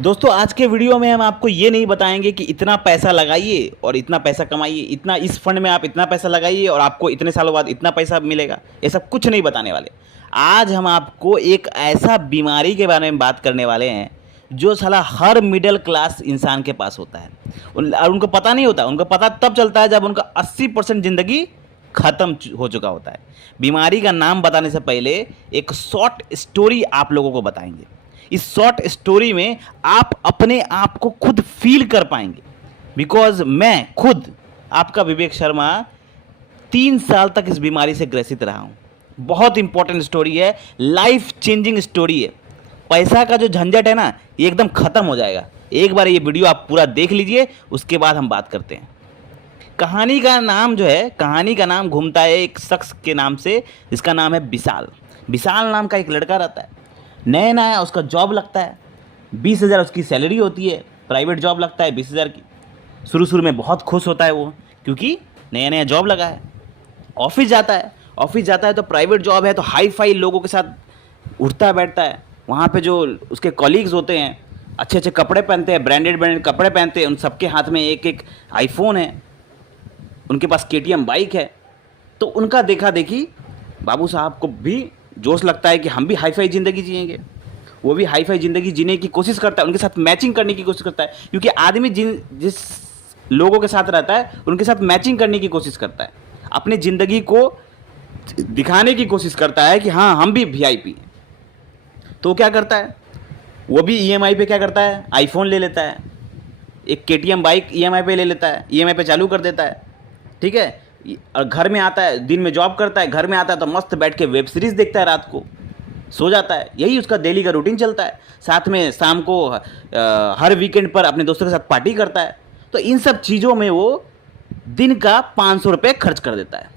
दोस्तों आज के वीडियो में हम आपको ये नहीं बताएंगे कि इतना पैसा लगाइए और इतना पैसा कमाइए, इतना इस फंड में आप इतना पैसा लगाइए और आपको इतने सालों बाद इतना पैसा मिलेगा। ये सब कुछ नहीं बताने वाले। आज हम आपको एक ऐसा बीमारी के बारे में बात करने वाले हैं जो साला हर मिडिल क्लास इंसान के पास होता है और उनको पता नहीं होता। उनको पता तब चलता है जब उनका 80% ज़िंदगी ख़त्म हो चुका होता है। बीमारी का नाम बताने से पहले एक शॉर्ट स्टोरी आप लोगों को बताएंगे। इस शॉर्ट स्टोरी में आप अपने आप को खुद फील कर पाएंगे। बिकॉज मैं खुद आपका विवेक शर्मा 3 साल तक इस बीमारी से ग्रसित रहा हूँ। बहुत इंपॉर्टेंट स्टोरी है, लाइफ चेंजिंग स्टोरी है। पैसा का जो झंझट है ना, ये एकदम ख़त्म हो जाएगा। एक बार ये वीडियो आप पूरा देख लीजिए, उसके बाद हम बात करते हैं। कहानी का नाम जो है, कहानी का नाम घूमता है एक शख्स के नाम से, जिसका नाम है विशाल। विशाल नाम का एक लड़का रहता है, नया नया उसका जॉब लगता है। 20,000 उसकी सैलरी होती है, प्राइवेट जॉब लगता है 20,000 की। शुरू में बहुत खुश होता है वो, क्योंकि नया नया जॉब लगा है। ऑफिस जाता है तो प्राइवेट जॉब है तो हाई फाई लोगों के साथ उठता बैठता है। वहाँ पे जो उसके कॉलीग्स होते हैं अच्छे अच्छे कपड़े पहनते हैं, ब्रांडेड कपड़े पहनते हैं। उन सबके हाथ में एक एक आईफोन है, उनके पास KTM बाइक है। तो उनका देखा देखी बाबू साहब को भी जोश लगता है कि हम भी हाई फाई ज़िंदगी जिएंगे। वो भी हाई फाई ज़िंदगी जीने की कोशिश करता है, उनके साथ मैचिंग करने की कोशिश करता है। क्योंकि आदमी जिस लोगों के साथ रहता है उनके साथ मैचिंग करने की कोशिश करता है, अपनी ज़िंदगी को दिखाने की कोशिश करता है कि हाँ हम भी VIP हैं। तो क्या करता है, वो भी EMI पे क्या करता है, आईफोन ले लेता है, एक KTM बाइक EMI पे ले लेता है, EMI पे चालू कर देता है। ठीक है, और घर में आता है, दिन में जॉब करता है, घर में आता है तो मस्त बैठ के वेब सीरीज़ देखता है, रात को सो जाता है। यही उसका डेली का रूटीन चलता है। साथ में शाम को हर वीकेंड पर अपने दोस्तों के साथ पार्टी करता है। तो इन सब चीज़ों में वो दिन का 500 रुपये खर्च कर देता है।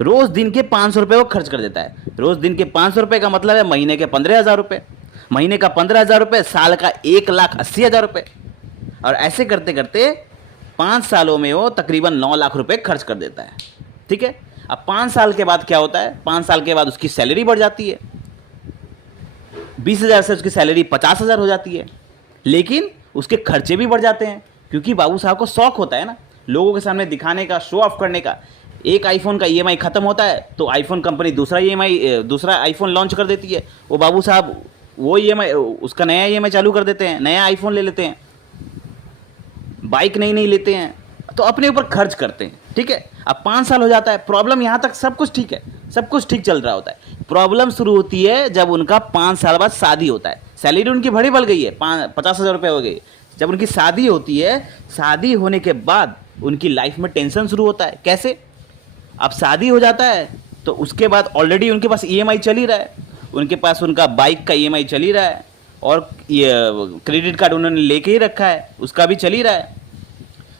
रोज़ दिन के 500 रुपये वो खर्च कर देता है। रोज़ दिन के 500 रुपये का मतलब है महीने के 15,000 रुपये। महीने का 15,000 रुपये, साल का 1,80,000 रुपये। और ऐसे करते करते 5 सालों में वो तकरीबन 9 लाख रुपए खर्च कर देता है। ठीक है, अब 5 साल के बाद क्या होता है, 5 साल के बाद उसकी सैलरी बढ़ जाती है। 20,000 से उसकी सैलरी 50,000 हो जाती है। लेकिन उसके खर्चे भी बढ़ जाते हैं, क्योंकि बाबू साहब को शौक होता है ना लोगों के सामने दिखाने का, शो ऑफ करने का। एक आईफोन का EMI ख़त्म होता है तो आईफोन कंपनी दूसरा आईफोन लॉन्च कर देती है। वो बाबू साहब वो EMI, उसका नया EMI चालू कर देते हैं, नया आईफोन ले लेते हैं, बाइक नई लेते हैं, तो अपने ऊपर खर्च करते हैं। ठीक है, अब 5 साल हो जाता है। प्रॉब्लम यहाँ तक सब कुछ ठीक है, सब कुछ ठीक चल रहा होता है। प्रॉब्लम शुरू होती है जब उनका 5 साल बाद शादी होता है। सैलरी उनकी बड़ी बढ़ गई है, 50,000 रुपये हो गई। जब उनकी शादी होती है, शादी होने के बाद उनकी लाइफ में टेंशन शुरू होता है। कैसे, अब शादी हो जाता है तो उसके बाद ऑलरेडी उनके पास EMI चल ही रहा है, उनके पास उनका बाइक का EMI चल ही रहा है, और ये क्रेडिट कार्ड उन्होंने लेके ही रखा है, उसका भी चल ही रहा है।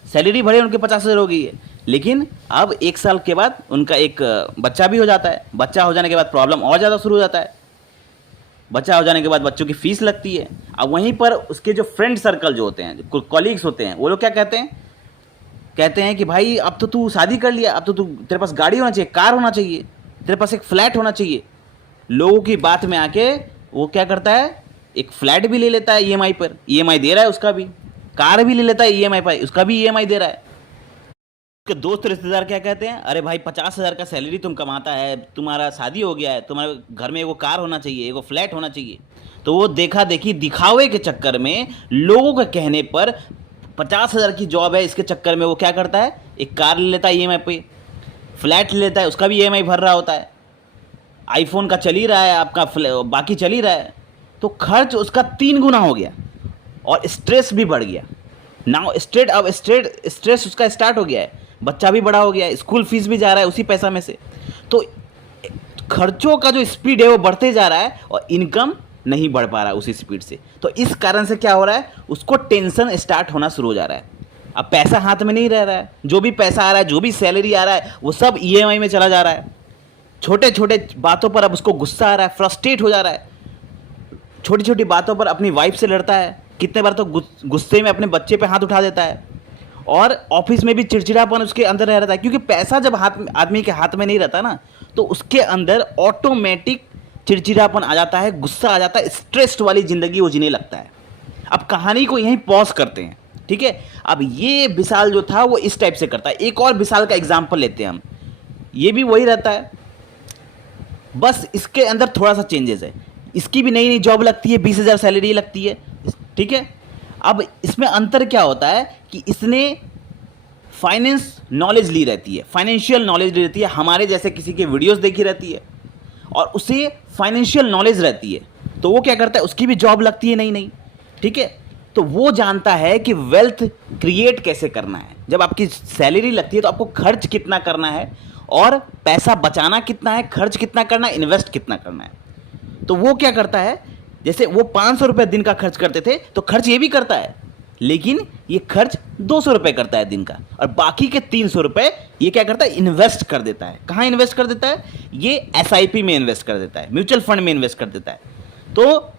सैलरी भले उनके 50,000 हो गई है, लेकिन अब 1 साल के बाद उनका एक बच्चा भी हो जाता है। बच्चा हो जाने के बाद प्रॉब्लम और ज़्यादा शुरू हो जाता है। बच्चा हो जाने के बाद बच्चों की फीस लगती है। अब वहीं पर उसके जो फ्रेंड सर्कल जो होते हैं, जो कॉलीग्स होते हैं, वो लोग क्या कहते हैं कि भाई अब तो तू शादी कर लिया, अब तो तेरे पास गाड़ी होना चाहिए, कार होना चाहिए, तेरे पास एक फ्लैट होना चाहिए। लोगों की बात में आके वो क्या करता है, एक फ्लैट भी ले लेता है EMI पर, EMI दे रहा है उसका भी, कार भी ले लेता है EMI पर, उसका भी EMI दे रहा है। उसके दोस्त रिश्तेदार क्या कहते हैं, अरे भाई 50,000 का सैलरी तुम कमाता है, तुम्हारा शादी हो गया है, तुम्हारे घर में एगो कार होना चाहिए, एगो फ्लैट होना चाहिए। तो वो देखा देखी दिखावे के चक्कर में, लोगों के कहने पर, 50,000 की जॉब है इसके चक्कर में वो क्या करता है, एक कार ले लेता है EMI पे, फ्लैट ले लेता है, उसका भी EMI भर रहा होता है, आईफोन का चल ही रहा है, आपका बाकी चल ही रहा है। तो खर्च उसका 3 गुना हो गया और स्ट्रेस भी बढ़ गया। नाउ स्ट्रेस उसका स्टार्ट हो गया है। बच्चा भी बड़ा हो गया है, स्कूल फीस भी जा रहा है उसी पैसा में से। तो खर्चों का जो स्पीड है वो बढ़ते जा रहा है और इनकम नहीं बढ़ पा रहा है उसी स्पीड से। तो इस कारण से क्या हो रहा है, उसको टेंशन स्टार्ट होना शुरू हो जा रहा है। अब पैसा हाथ में नहीं रह रहा है, जो भी पैसा आ रहा है, जो भी सैलरी आ रहा है, वो सब EMI में चला जा रहा है। छोटे छोटे बातों पर अब उसको गुस्सा आ रहा है, फ्रस्ट्रेट हो जा रहा है। छोटी छोटी बातों पर अपनी वाइफ से लड़ता है, कितने बार तो गुस्से में अपने बच्चे पे हाथ उठा देता है। और ऑफिस में भी चिड़चिड़ापन उसके अंदर रह रहता है, क्योंकि पैसा जब आदमी के हाथ में नहीं रहता ना, तो उसके अंदर ऑटोमेटिक चिड़चिड़ापन आ जाता है, गुस्सा आ जाता है, स्ट्रेस्ड वाली ज़िंदगी वो जीने लगता है। अब कहानी को यहीं पॉज करते हैं, ठीक है। अब ये विशाल जो था वो इस टाइप से करता है। एक और विशाल का एग्जाम्पल लेते हैं हम, ये भी वही रहता है, बस इसके अंदर थोड़ा सा चेंजेस है। इसकी भी नई नई जॉब लगती है, 20,000 सैलरी लगती है, ठीक है। अब इसमें अंतर क्या होता है कि इसने फाइनेंस नॉलेज ली रहती है, फाइनेंशियल नॉलेज ली रहती है, हमारे जैसे किसी के वीडियोस देखी रहती है और उसे फाइनेंशियल नॉलेज रहती है। तो वो क्या करता है, उसकी भी जॉब लगती है नई नई, ठीक है। तो वो जानता है कि वेल्थ क्रिएट कैसे करना है। जब आपकी सैलरी लगती है तो आपको खर्च कितना करना है और पैसा बचाना कितना है, खर्च कितना करना है, इन्वेस्ट कितना करना है। तो वो क्या करता है, जैसे वो 500 रुपये दिन का खर्च करते थे तो खर्च ये भी करता है, लेकिन ये खर्च 200 रुपये करता है दिन का, और बाकी के 300 रुपये ये क्या करता है, इन्वेस्ट कर देता है। कहाँ इन्वेस्ट कर देता है, ये SIP में इन्वेस्ट कर देता है, म्यूचुअल फंड में इन्वेस्ट कर देता है। तो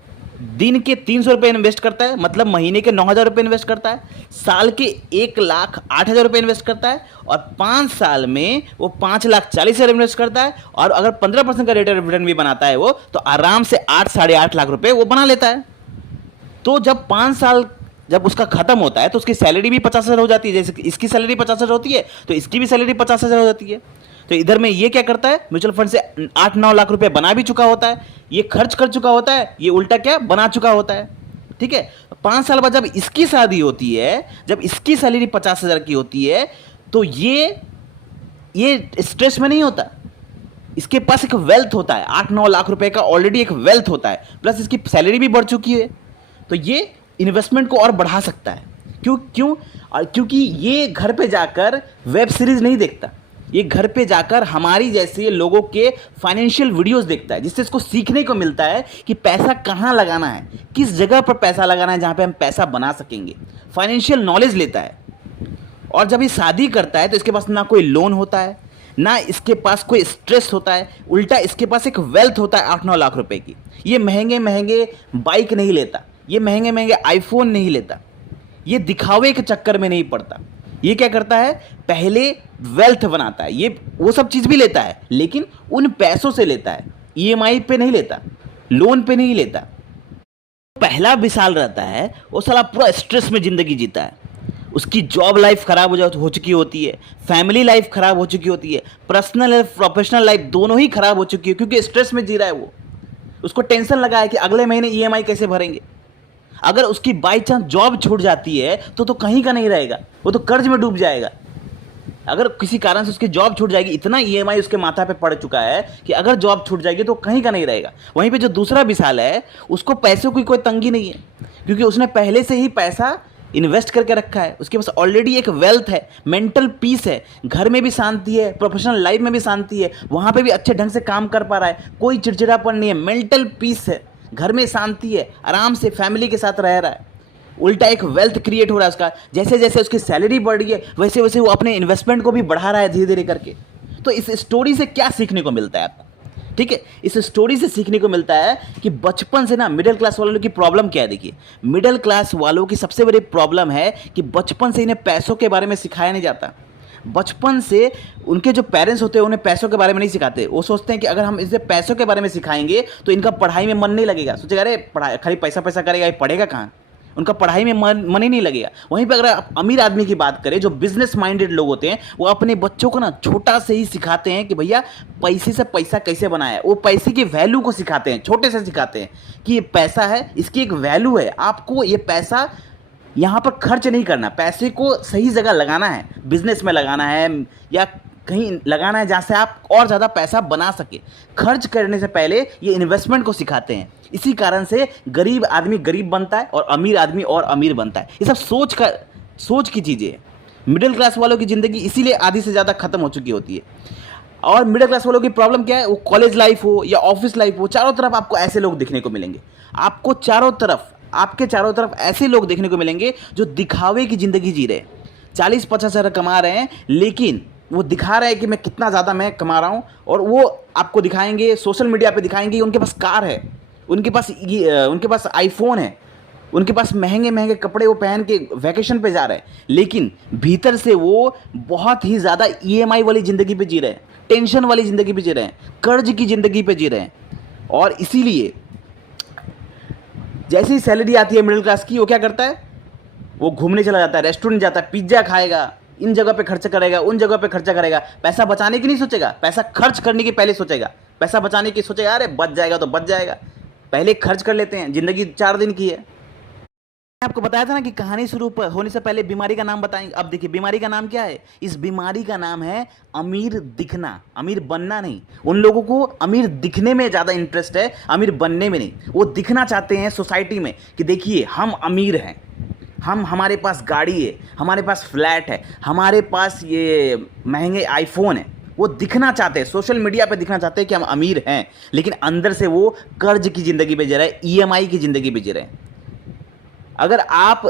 दिन के 300 रुपये इन्वेस्ट करता है, मतलब महीने के 9,000 रुपये इन्वेस्ट करता है, साल के 1,08,000 रुपये इन्वेस्ट करता है, और 5 साल में वो 5,40,000 इन्वेस्ट करता है। और अगर 15% का रेट ऑफ रिटर्न भी बनाता है वो, तो आराम से 8-8.5 लाख रुपये वो बना लेता है। तो जब 5 साल जब उसका खत्म होता है तो उसकी सैलरी भी 50,000 हो जाती है। जैसे इसकी सैलरी 50,000 होती है तो इसकी भी सैलरी 50,000 हो जाती है। तो इधर में ये क्या करता है, म्यूचुअल फंड से 8-9 लाख रुपए बना भी चुका होता है, ये खर्च कर चुका होता है, ये उल्टा क्या बना चुका होता है, ठीक है। 5 साल बाद जब इसकी शादी होती है, जब इसकी सैलरी 50,000 की होती है, तो ये स्ट्रेस में नहीं होता। इसके पास एक वेल्थ होता है, 8-9 लाख रुपए का ऑलरेडी एक वेल्थ होता है, प्लस इसकी सैलरी भी बढ़ चुकी है। तो ये इन्वेस्टमेंट को और बढ़ा सकता है। क्योंकि ये घर पे जाकर वेब सीरीज नहीं देखता, ये घर पे जाकर हमारी जैसे लोगों के फाइनेंशियल वीडियोस देखता है, जिससे इसको सीखने को मिलता है कि पैसा कहाँ लगाना है, किस जगह पर पैसा लगाना है जहाँ पे हम पैसा बना सकेंगे। फाइनेंशियल नॉलेज लेता है। और जब ये शादी करता है तो इसके पास ना कोई लोन होता है, ना इसके पास कोई स्ट्रेस होता है, उल्टा इसके पास एक वेल्थ होता है 8-9 लाख रुपए की। ये महंगे महंगे बाइक नहीं लेता, ये महंगे महंगे आईफोन नहीं लेता, ये दिखावे के चक्कर में नहीं पड़ता। ये क्या करता है, पहले वेल्थ बनाता है। ये वो सब चीज़ भी लेता है, लेकिन उन पैसों से लेता है, EMI पे नहीं लेता, लोन पे नहीं लेता। पहला विशाल रहता है वो साला पूरा स्ट्रेस में ज़िंदगी जीता है। उसकी जॉब लाइफ खराब हो चुकी होती है, फैमिली लाइफ खराब हो चुकी होती है, पर्सनल लाइफ प्रोफेशनल लाइफ दोनों ही खराब हो चुकी है, क्योंकि स्ट्रेस में जी रहा है वो। उसको टेंशन लगा है कि अगले महीने EMI कैसे भरेंगे। अगर उसकी बाई चांस जॉब छूट जाती है तो कहीं का नहीं रहेगा, वो तो कर्ज में डूब जाएगा। अगर किसी कारण से उसकी जॉब छूट जाएगी, इतना EMI उसके माथा पे पड़ चुका है कि अगर जॉब छूट जाएगी तो कहीं का नहीं रहेगा। वहीं पे जो दूसरा विशाल है, उसको पैसों की कोई तंगी नहीं है, क्योंकि उसने पहले से ही पैसा इन्वेस्ट करके रखा है। उसके पास ऑलरेडी एक वेल्थ है, मेंटल पीस है, घर में भी शांति है, प्रोफेशनल लाइफ में भी शांति है, वहाँ पे भी अच्छे ढंग से काम कर पा रहा है, कोई चिड़चिड़ापन नहीं है, मेंटल पीस है, घर में शांति है, आराम से फैमिली के साथ रह रहा है। उल्टा एक वेल्थ क्रिएट हो रहा है उसका। जैसे जैसे उसकी सैलरी बढ़ रही है वैसे वैसे वो अपने इन्वेस्टमेंट को भी बढ़ा रहा है धीरे धीरे करके। तो इस स्टोरी से क्या सीखने को मिलता है आपको, ठीक है। इस स्टोरी से सीखने को मिलता है कि बचपन से ना मिडिल क्लास वालों की प्रॉब्लम क्या है। देखिए, मिडिल क्लास वालों की सबसे बड़ी प्रॉब्लम है कि बचपन से इन्हें पैसों के बारे में सिखाया नहीं जाता। बचपन से उनके जो पेरेंट्स होते हैं उन्हें पैसों के बारे में नहीं सिखाते। वो सोचते हैं कि अगर हम इसे पैसों के बारे में सिखाएंगे तो इनका पढ़ाई में मन नहीं लगेगा। सोचेगा अरे पढ़ाई खाली पैसा पैसा करेगा, ये पढ़ेगा कहाँ, उनका पढ़ाई में मन ही नहीं लगेगा। वहीं पे अगर आप अमीर आदमी की बात करें, जो बिजनेस माइंडेड लोग होते हैं, वो अपने बच्चों को ना छोटा से ही सिखाते हैं कि भैया पैसे से पैसा कैसे बनाया है। वो पैसे की वैल्यू को सिखाते हैं, छोटे से सिखाते हैं कि ये पैसा है, इसकी एक वैल्यू है, आपको ये पैसा यहाँ पर खर्च नहीं करना, पैसे को सही जगह लगाना है, बिजनेस में लगाना है या कहीं लगाना है जहाँ से आप और ज़्यादा पैसा बना सके। खर्च करने से पहले ये इन्वेस्टमेंट को सिखाते हैं। इसी कारण से गरीब आदमी गरीब बनता है और अमीर आदमी और अमीर बनता है। ये सब सोच की चीज़ें हैं। मिडिल क्लास वालों की ज़िंदगी इसीलिए आधी से ज़्यादा ख़त्म हो चुकी होती है। और मिडिल क्लास वालों की प्रॉब्लम क्या है, वो कॉलेज लाइफ हो या ऑफिस लाइफ हो, चारों तरफ आपको ऐसे लोग दिखने को मिलेंगे। आपको आपके चारों तरफ ऐसे लोग देखने को मिलेंगे जो दिखावे की ज़िंदगी जी रहे हैं, 40-50 हज़ार कमा रहे हैं, लेकिन वो दिखा रहे हैं कि मैं कितना ज़्यादा मैं कमा रहा हूँ। और वो आपको दिखाएंगे, सोशल मीडिया पे दिखाएंगे, उनके पास कार है, उनके पास आईफोन है, उनके पास महंगे महंगे कपड़े वो पहन के वैकेशन पे जा रहे हैं, लेकिन भीतर से वो बहुत ही ज़्यादा EMI वाली ज़िंदगी पे जी रहे हैं, टेंशन वाली ज़िंदगी पे जी रहे हैं, कर्ज की ज़िंदगी पे जी रहे हैं। और इसीलिए जैसे ही सैलरी आती है मिडिल क्लास की, वो क्या करता है, वो घूमने चला जाता है, रेस्टोरेंट जाता है, पिज्जा खाएगा, इन जगह पे खर्च करेगा, उन जगह पे खर्चा करेगा। पैसा बचाने की नहीं सोचेगा, पैसा खर्च करने की पहले सोचेगा। पैसा बचाने की सोचेगा, अरे बच जाएगा तो बच जाएगा, पहले खर्च कर लेते हैं। जिंदगी 4 दिन की है। मैं आपको बताया था ना कि कहानी शुरू होने से पहले बीमारी का नाम बताएंगे। अब देखिए बीमारी का नाम क्या है। इस बीमारी का नाम है अमीर दिखना, अमीर बनना नहीं। उन लोगों को अमीर दिखने में ज़्यादा इंटरेस्ट है, अमीर बनने में नहीं। वो दिखना चाहते हैं सोसाइटी में कि देखिए हम अमीर हैं, हमारे पास गाड़ी है, हमारे पास फ्लैट है, हमारे पास ये महंगे आईफोन है। वो दिखना चाहते हैं, सोशल मीडिया पे दिखना चाहते हैं कि हम अमीर हैं, लेकिन अंदर से वो कर्ज की ज़िंदगी पे जी रहे हैं, ईएमआई की ज़िंदगी पे जी रहे हैं। अगर आप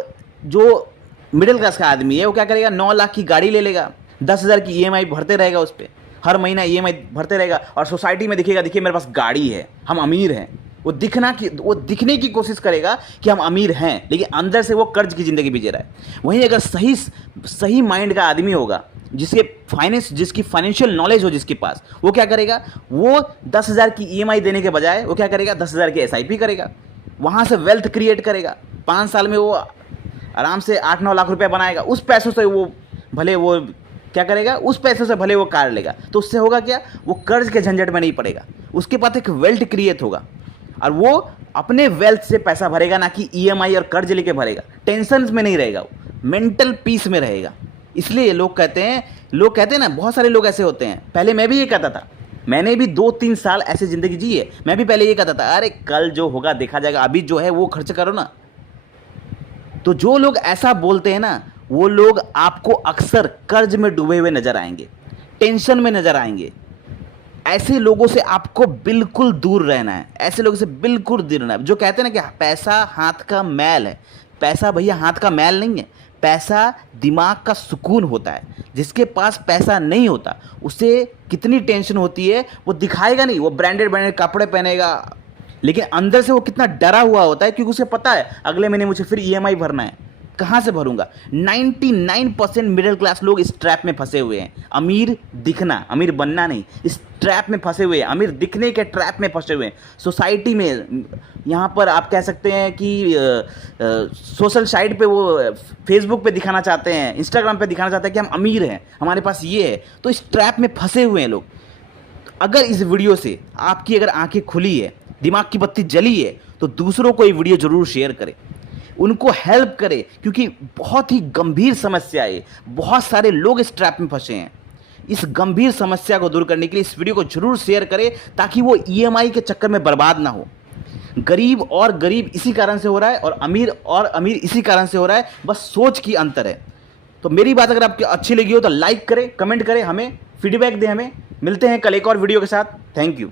जो मिडिल क्लास का आदमी है वो क्या करेगा, 9 लाख की गाड़ी ले लेगा, 10,000 की ईएमआई भरते रहेगा, उस पर हर महीना ईएमआई भरते रहेगा, और सोसाइटी में दिखेगा, देखिए मेरे पास गाड़ी है, हम अमीर हैं। वो दिखने की कोशिश करेगा कि हम अमीर हैं, लेकिन अंदर से वो कर्ज की ज़िंदगी भी जी रहा है। वहीं अगर सही माइंड का आदमी होगा, जिसकी फाइनेंशियल नॉलेज हो जिसके पास, वो क्या करेगा, वो 10,000 की ईएमआई देने के बजाय वो क्या करेगा, 10,000 की एसआईपी करेगा, वहाँ से वेल्थ क्रिएट करेगा। 5 साल में वो आराम से 8-9 लाख रुपए बनाएगा। उस पैसों से वो क्या करेगा, उस पैसों से भले वो कार लेगा। तो उससे होगा क्या, वो कर्ज के झंझट में नहीं पड़ेगा, उसके पास एक वेल्थ क्रिएट होगा, और वो अपने वेल्थ से पैसा भरेगा, ना कि ईएमआई और कर्ज लेके भरेगा। टेंशन में नहीं रहेगा, वो मेंटल पीस में रहेगा। इसलिए लोग कहते हैं ना, बहुत सारे लोग ऐसे होते हैं। पहले मैं भी ये कहता था, मैंने भी 2-3 साल ऐसे ज़िंदगी जी है। मैं भी पहले ये कहता था, अरे कल जो होगा देखा जाएगा, अभी जो है वो खर्च करो ना। तो जो लोग ऐसा बोलते हैं ना, वो लोग आपको अक्सर कर्ज में डूबे हुए नजर आएंगे, टेंशन में नजर आएंगे। ऐसे लोगों से आपको बिल्कुल दूर रहना है, ऐसे लोगों से बिल्कुल दूर रहना है। जो कहते हैं ना कि पैसा हाथ का मैल है, पैसा भैया हाथ का मैल नहीं है, पैसा दिमाग का सुकून होता है। जिसके पास पैसा नहीं होता उसे कितनी टेंशन होती है, वो दिखाएगा नहीं, वो ब्रांडेड कपड़े पहनेगा, लेकिन अंदर से वो कितना डरा हुआ होता है, क्योंकि उसे पता है अगले महीने मुझे फिर ईएमआई भरना है, कहाँ से भरूंगा। 99% मिडिल क्लास लोग इस ट्रैप में फंसे हुए हैं। अमीर दिखना, अमीर बनना नहीं, इस ट्रैप में फंसे हुए हैं, अमीर दिखने के ट्रैप में फंसे हुए हैं। सोसाइटी में, यहाँ पर आप कह सकते हैं कि सोशल साइट पे, वो फेसबुक पे दिखाना चाहते हैं, इंस्टाग्राम पे दिखाना चाहते हैं कि हम अमीर हैं, हमारे पास ये है। तो इस ट्रैप में फंसे हुए हैं लोग। अगर इस वीडियो से आपकी अगर आंखें खुली है, दिमाग की बत्ती जली है, तो दूसरों को ये वीडियो जरूर शेयर करें, उनको हेल्प करें, क्योंकि बहुत ही गंभीर समस्या है। बहुत सारे लोग इस ट्रैप में फंसे हैं। इस गंभीर समस्या को दूर करने के लिए इस वीडियो को जरूर शेयर करें, ताकि वो ईएमआई के चक्कर में बर्बाद ना हो। गरीब और गरीब इसी कारण से हो रहा है, और अमीर इसी कारण से हो रहा है, बस सोच की अंतर है। तो मेरी बात अगर आपको अच्छी लगी हो तो लाइक करें, कमेंट करें, हमें फीडबैक दें। हमें मिलते हैं कल एक और वीडियो के साथ। Thank you.